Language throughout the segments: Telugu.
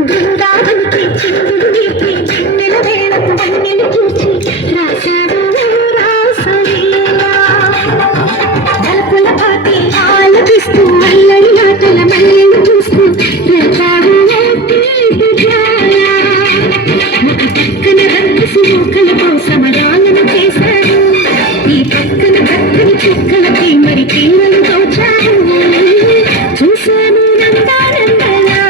బృందావనికి చిందులు నీకి చిన్నెల వేళకు వన్నెలు చూచి రాశాడు రాసలీలా దళపుల పాటి ఆలపిస్తూ అల్లరి మాటల మల్లెలు చూస్తూ రేపాడు ఒక పక్కన రక్కసి మూకలతో సమరాలను చేశాడు ఈ పక్కన పక్కని చుక్కలకి మరి తీరలు దోచాడు చూశాను నందానందలా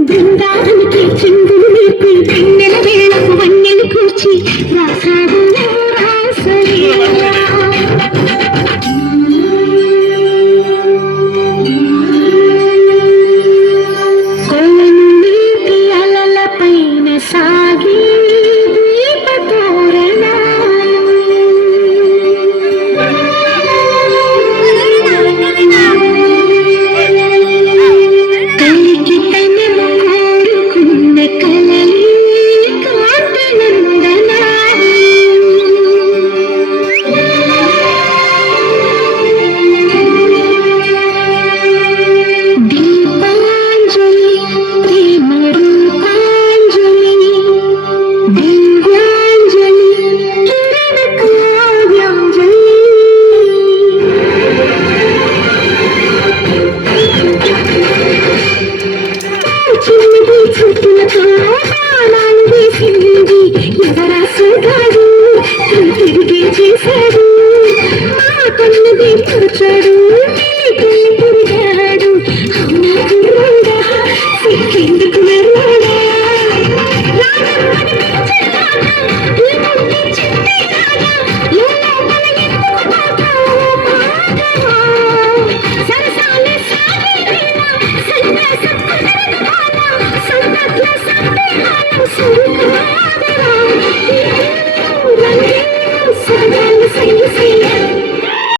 బృందావనికి చిందులు నీపి వెన్నెల వేళకు వన్నెలు కూర్చి రాసాడు రాసలీలా కొన్నిటి అలల పైన సాగి తిరిగి చేశాడు ఆ కన్నది పరచాడు